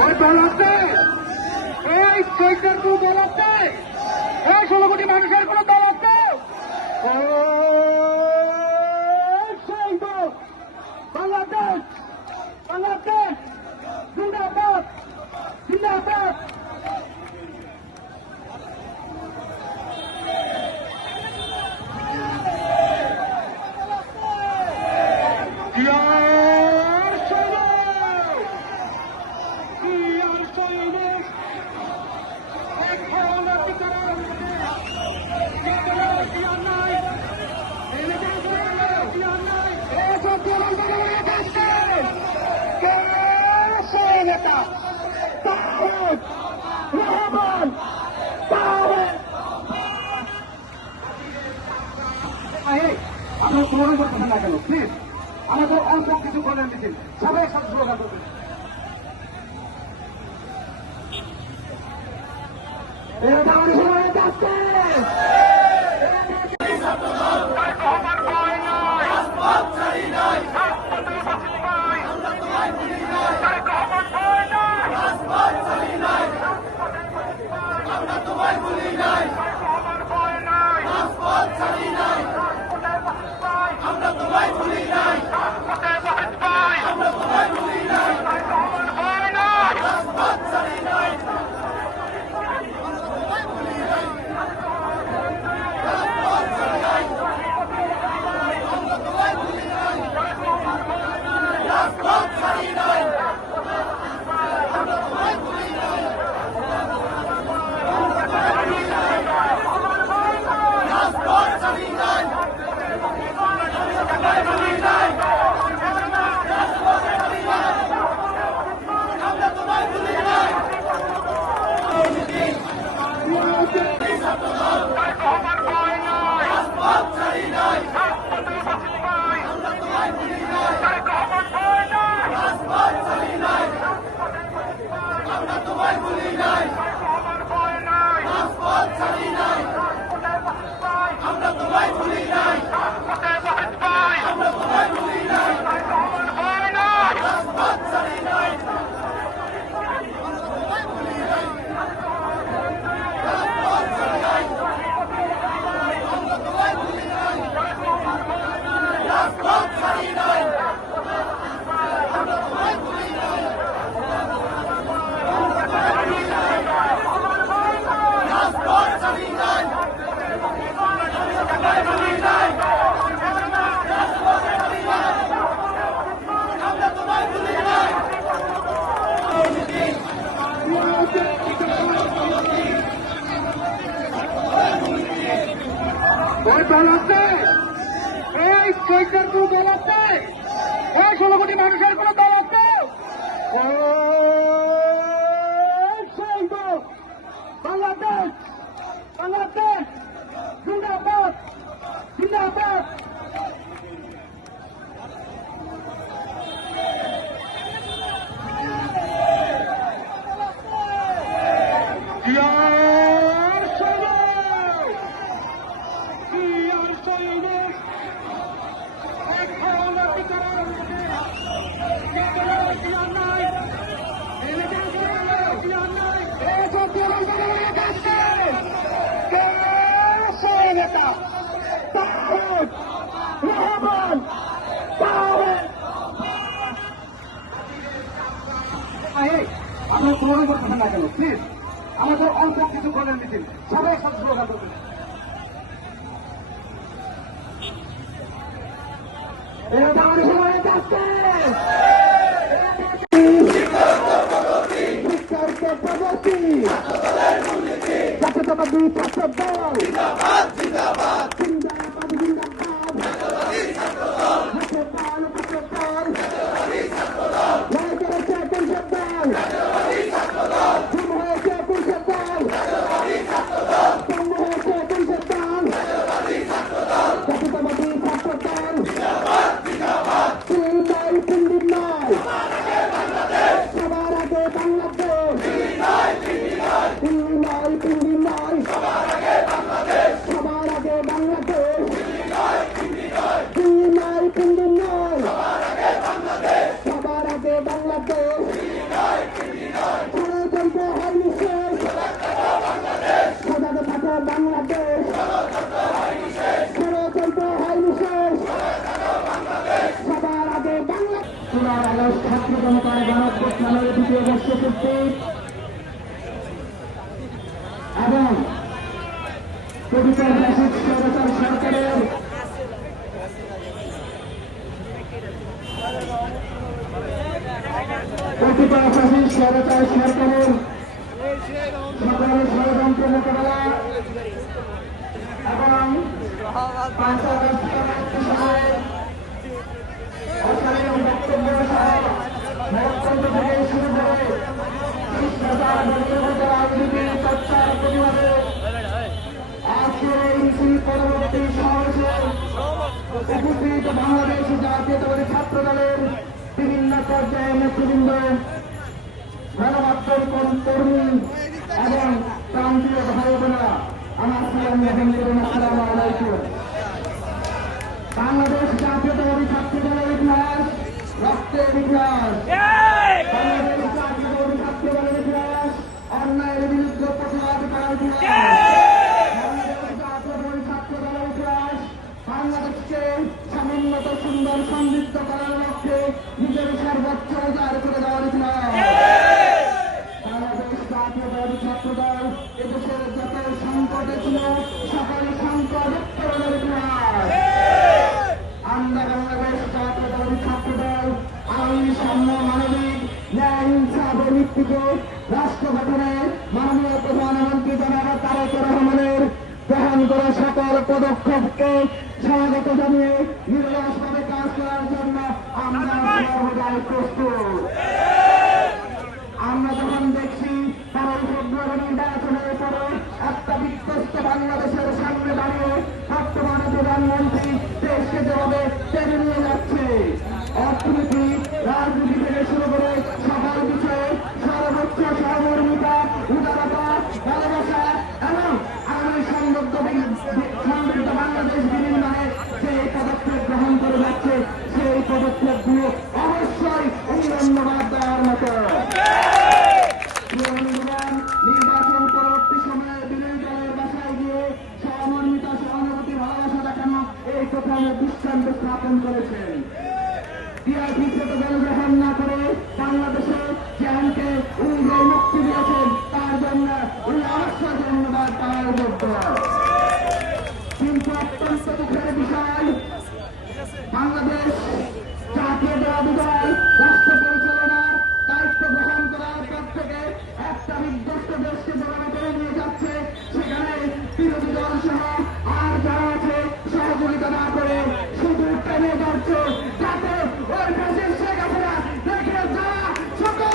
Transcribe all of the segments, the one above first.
ওই দল আছে, এই চৈতার কোন দল আছে? এই 16 কোটি মানুষের কোন দল আছে? সেই দল বাংলাদেশ, বাংলাদেশ জিন্দাবাদ, জিন্দাবাদ। আপনার স্লোগান করতেছেন না কেন? প্লিজ আমাদের অল্প কিছু করেন মিছিল, সবাই সাথে স্লোগান করবেন। ওই দল আছে, এই চৈতার কোন দল আছে? এই 16 কোটি মানুষের কোন দল আছে? সেই দল বাংলাদেশ, বাংলাদেশ জিন্দাবাদ, জিন্দাবাদ। আপনার স্লোগান করতেছেন না কেন? প্লিজ আমাদের অল্প কিছু করেন মিছিল, সবাই সাথে স্লোগান করবেন। Bangladesh. জুলাই আগস্ট ছাত্র জনতার গণঅভ্যুত্থানের দ্বিতীয় বর্ষপূর্তি এবং কবিতার শাসক স্বৈরাচার সরকারের কতিপয় শাসক স্বৈরাচার সরকারের সকল ষড়যন্ত্র মোকাবেলা এবং 5 আগস্ট পরবর্তী সময়ে অশালীন বক্তব্য সহ মততন্ত্র থেকে শুরু করে শিষ্টাচার বহির্ভূত রাজনীতি চর্চার প্রতিবাদে আজকের এই পরবর্তী সমাবেশে উপস্থিত বাংলাদেশ জাতীয়তাবাদী ছাত্র দলের বিভিন্ন পর্যায়ের নেতৃবৃন্দ, গণমাধ্যম কর্মী এবং প্রান্তীয় ভাই বোনেরা, আমার সালাম গ্রহণ করুন। আসসালামু আলাইকুম। বাংলাদেশ জাতীয়তাবাদী ছাত্র দলের ইতিহাস রক্তের ইতিহাস। বাংলাদেশ জাতীয়তাবাদী ছাত্র দলের ইতিহাস অন্যায়ের বিরুদ্ধে প্রতিবাদ করার ইতিহাস। বাংলাদেশ জাতীয়তাবাদী ছাত্র দলের ইতিহাস বাংলাদেশকে সমুন্নত সুন্দর সমৃদ্ধ করার লক্ষ্যে নিজের সর্বোচ্চ উজাড় করে দেওয়ার ইতিহাস। বাংলাদেশ জাতীয়তাবাদী ছাত্র দল এদেশের যত সংকটে ছিল সকল সংকট উত্তরণের ইতিহাস। আমরা বাংলাদেশ জাতীয়তাবাদী ছাত্র দল আইন সাম্য মানবিক ন্যায় ইনসাফের ভিত্তিতে রাষ্ট্র গঠনে মাননীয় প্রধানমন্ত্রী জনাব তারেক রহমানের গ্রহণ করা সকল পদক্ষেপকে স্বাগত জানিয়ে নিরলসভাবে কাজ করার জন্য আমরা সর্বদাই প্রস্তুত। আমরা যখন দেখছি 12 ফেব্রুয়ারি নির্বাচনের পরে একটা বিধ্বস্ত বাংলাদেশের সামনে দাঁড়িয়ে বর্তমানে প্রধানমন্ত্রী দেশকে যেভাবে টেনে নিয়ে যাচ্ছে, অর্থনীতি রাজনীতি থেকে শুরু করে সকল বিষয়ে সর্বোচ্চ সহমর্মিতা, উদারতা, ভালোবাসা এবং আগামী সমৃদ্ধ বাংলাদেশ বিনির্মাণে যে পদক্ষেপ গ্রহণ করে যাচ্ছে সেই পদক্ষেপগুলো অবশ্যই ধন্যবাদ দেওয়ার মতো। নির্বাচন পরবর্তী সময়ে বিরোধী দলের বাসায় গিয়ে সহমর্মিতা, সহানুভূতি, ভালোবাসা দেখানো এই প্রথমে দৃষ্টান্ত স্থাপন করেছেন। টিআরপি প্রোটোকল গ্রহণ না করে বাংলাদেশে জ্ঞানকে উগ্র মুক্তি দিয়েছেন, তার জন্য উনি অবশ্যই ধন্যবাদ পাওয়ার যোগ্য। কিন্তু অত্যন্ত দুঃখের বিষয়, বাংলাদেশ জাতীয়তাবাদী দল রাষ্ট্র পরিচালনার দায়িত্ব গ্রহণ করার পর থেকে একটা বিধ্বস্ত দেশকে যেভাবে টেনে নিয়ে যাচ্ছে, সেখানে বিরোধী দল সহ আর যারা আছে সহযোগিতা না করে শুধু টেনে যাচ্ছে, যাতে ওই দেশের শেখ হাসিনা দেখে যা সকল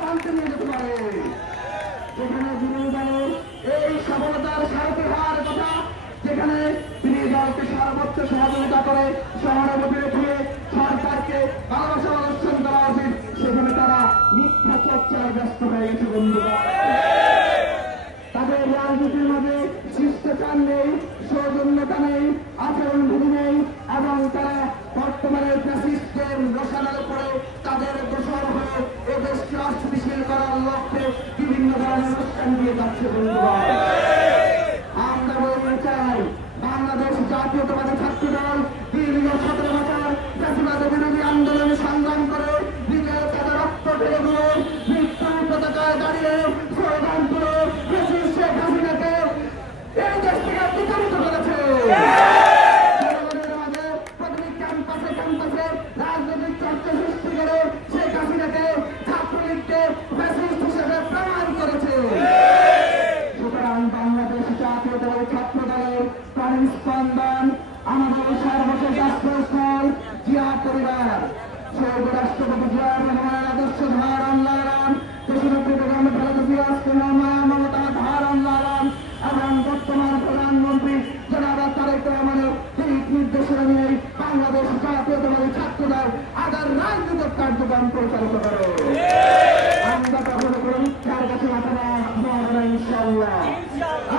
পাল্টে নিয়ে যেতে পারে। যেখানে বিরোধী দলের এই সফলতার সারথি হওয়ার কথা, যেখানে বিরোধী দলকে সর্বোচ্চ সহযোগিতা করে সহানুভূতি রেখে সরকারকে ভালোবাসা প্রদর্শন করা উচিত, সেখানে তারা মিথ্যা চর্চায় ব্যস্ত হয়ে গেছে। বন্ধুরা, তাদের রাজনীতির মাঝে শিষ্টাচার নেই, সৌজন্যতা নেই, আচরণবিধি নেই এবং তারা বর্তমানে ফ্যাসিস্টের রসানের উপরে তাদের দোষর হয়ে এ দেশকে অস্থিতিশীল করার লক্ষ্যে বিভিন্ন ধরনের অনুষ্ঠান দিয়ে যাচ্ছে। বন্ধুরা, আমরা বলতে চাই, বাংলাদেশ জাতীয়তাবাদী ছাত্র দল দীর্ঘ 17 বছর ফ্যাসিবাদ বিরোধী আন্দোলনে সংগ্রাম করে নিজের তাদের রক্ত ঢেলে দিয়ে মৃত্যুর পতাকায় দাঁড়িয়ে স্লোগান করে শেখ হাসিনাকে এই দেশ থেকে বিতাড়িত করেছে। জনগণের মাঝে প্রতিটি ক্যাম্পাসে ক্যাম্পাসে রাজনৈতিক চর্চা সৃষ্টি করে শেখ হাসিনাকে ছাত্রলীগকে ফ্যাসিস্ট হিসেবে প্রমাণ করেছে। সুতরাং বাংলাদেশ জাতীয়তাবাদী ছাত্র দলের প্রাণী স্পন্দন, আমাদের সর্বশেষ আশ্রয়স্থল জিয়া পরিবার, শহীদ রাষ্ট্রপতি জিয়া রহমানের আদর্শ ধারণ লালন, দেশনেত্রী বেগম খালেদা জিয়ার মায়া মমতা ধারণ লালন এবং বর্তমান প্রধানমন্ত্রী জনাব তারেক রহমানের দিক নির্দেশনা নিয়ে বাংলাদেশ জাতীয়তাবাদী ছাত্র দল আগার রাজনৈতিক কার্যক্রম পরিচালিত করে। আমরা কখনো কোনো মিথ্যার কাছে মাথা না, ইনশাআল্লাহ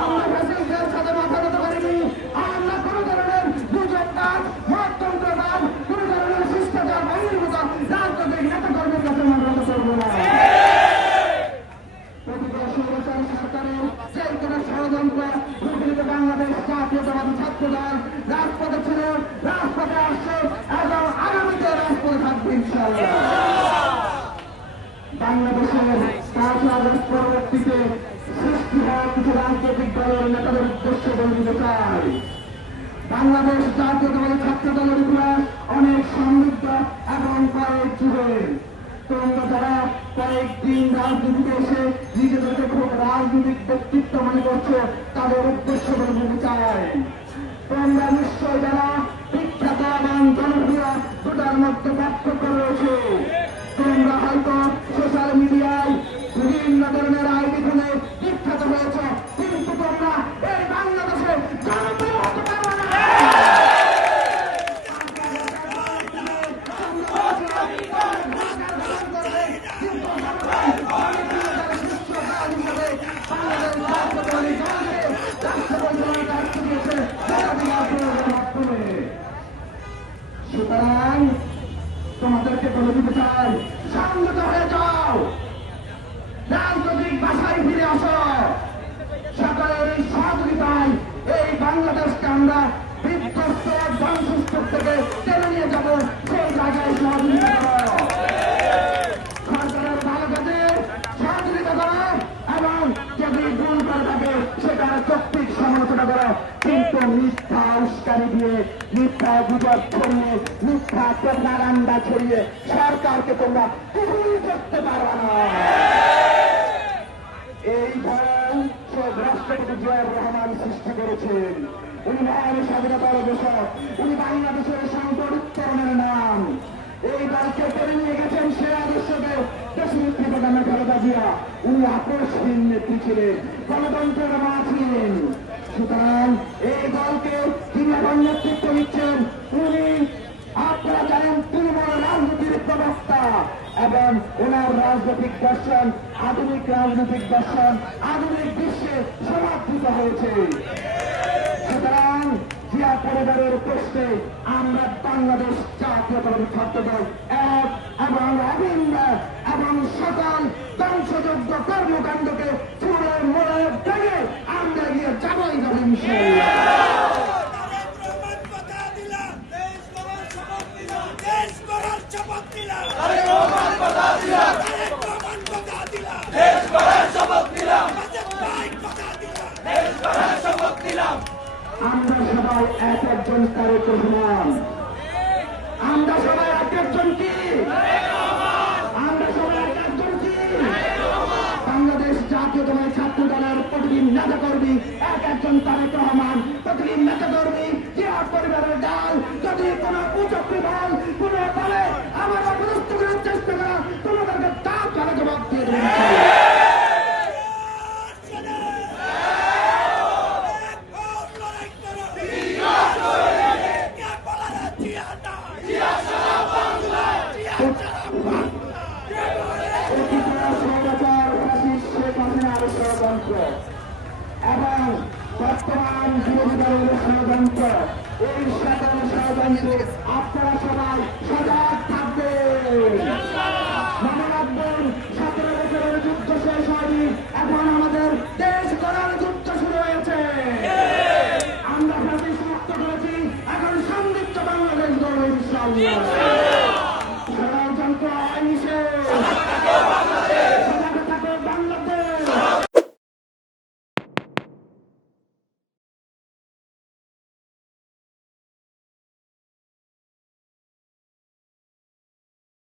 আমরা ফ্যাসিস্টের সাথে মাথা নত করিনি। আমরা কোন ধরনের গুজববাদ, মততন্ত্রবাদ, কোন ধরনের শিষ্টাচার বহির্ভূত রাজনৈতিক নেতাকর্মীর কাছে আমরা নত করব না। প্রতিপক্ষ স্বৈরাচার সরকারের যে কোনো ষড়যন্ত্র বাংলাদেশ জাতীয়তাবাদী ছাত্র দল রাজপথে ছিল, রাজপথে বাংলাদেশের 5 আগস্ট পরবর্তীতে সৃষ্টি হওয়া কিছু রাজনৈতিক দলের নেতাদের উদ্দেশ্য বলে দিতে চাই। বাংলাদেশ জাতীয়তাবাদী ছাত্র দলের ইতিহাস অনেক সমৃদ্ধ এবং কয়েক যুগের। তোমরা যারা কয়েকদিন রাজনীতিতে এসে নিজেদেরকে খুব রাজনৈতিক ব্যক্তিত্ব মনে করছো, তাদের উদ্দেশ্য বলে দিতে চাই। তোমরা নিশ্চয় যারা বিখ্যাত এবং জনপ্রিয় দুটার মধ্যে পার্থক্য রয়েছে। তোমরা হয়তো সোশ্যাল মিডিয়ায় বিভিন্ন ধরনের আইডি খুলে বিখ্যাত হয়েছ, কিন্তু তোমরা এই বাংলাদেশে জনপ্রিয় হতে পারবে না। সুতরাং তোমাদেরকে বলে দিতে চাই, সংযত হয়ে যাও, রাজনৈতিক ভাষায় ফিরে আসো। সকলের এই সহযোগিতায় এই বাংলাদেশকে আমরা বিধ্বস্ত ধ্বংসস্তূপ থেকে টেনে নিয়ে যাব, সেই জায়গায় সহযোগিতা করো। সরকারের ভালো কাজে সহযোগিতা করো এবং যদি ভুল করে থাকে সেটার যৌক্তিক সমালোচনা করো, কিন্তু মিথ্যা উস্কানি দিয়ে, মিথ্যা গুজব ছড়িয়ে, মিথ্যা প্রোপাগান্ডা ছড়িয়ে সরকারকে তোমরা কিছুই করতে পারবে না। এই ভয় সব রাষ্ট্রপতি জিয়াউর রহমান সৃষ্টি করেছেন। উনি মহান স্বাধীনতার ঘোষক, উনি বাংলাদেশের সংকট উত্তরণের নাম। এই দলকে টেনে নিয়ে গেছেন সে আদর্শকে দেশনেত্রী প্রধান খালেদা জিয়া। উনি আপোষহীন নেত্রী ছিলেন, গণতন্ত্রের মা ছিলেন। সুতরাং এই দলকে তিনি এখন নেতৃত্ব দিচ্ছেন। উনি আপনারা জানেন তৃণমূল রাজনীতির প্রবক্তা এবং ওনার রাজনৈতিক দর্শন আধুনিক রাজনৈতিক দর্শন আধুনিক বিশ্বে সমাদৃত হয়েছে। সুতরাং জিয়া পরিবারের প্রশ্নে আমরা বাংলাদেশ জাতীয়তাবাদী ছাত্র দল এক এবং অভিন্ন এবং সকল ধ্বংসযোগ্য কর্মকাণ্ডকে চুড়ে মোড়ে ভেঙে আমরা গিয়ে যাবই যাবো ইনশাআল্লাহ। আমরা সবাই এক একজন তারেক রহমান, আমরা সবাই এক একজন কি, আমরা সবাই এক একজন কি বাংলাদেশ জাতীয়তাবাদী ছাত্র দলের প্রতিটি নেতা কর্মী এক একজন তারেক রহমান, প্রতিটি নেতা কর্মী জিয়া পরিবারের ডাল। যদি কোন কুচক্রী দল কোন দলে আমার অবরুদ্ধ করার চেষ্টা করা, তোমাদেরকে তার তারা জবাব দিয়ে দেবে। এবং বর্তমান বিরোধী দলের ষড়যন্ত্র, এই সকল ষড়যন্ত্র আপনারা সবাই সজাগ থাকবেন। মনে রাখবেন 17 বছরের যুদ্ধ শেষ হয়নি, এখন আমাদের দেশ গড়ার যুদ্ধ শুরু হয়েছে। আমরা প্রতি সমাপ্ত করেছি, এখন সমৃদ্ধ বাংলাদেশ গড়ব ইনশাআল্লাহ। ষড়যন্ত্র নিষেধ।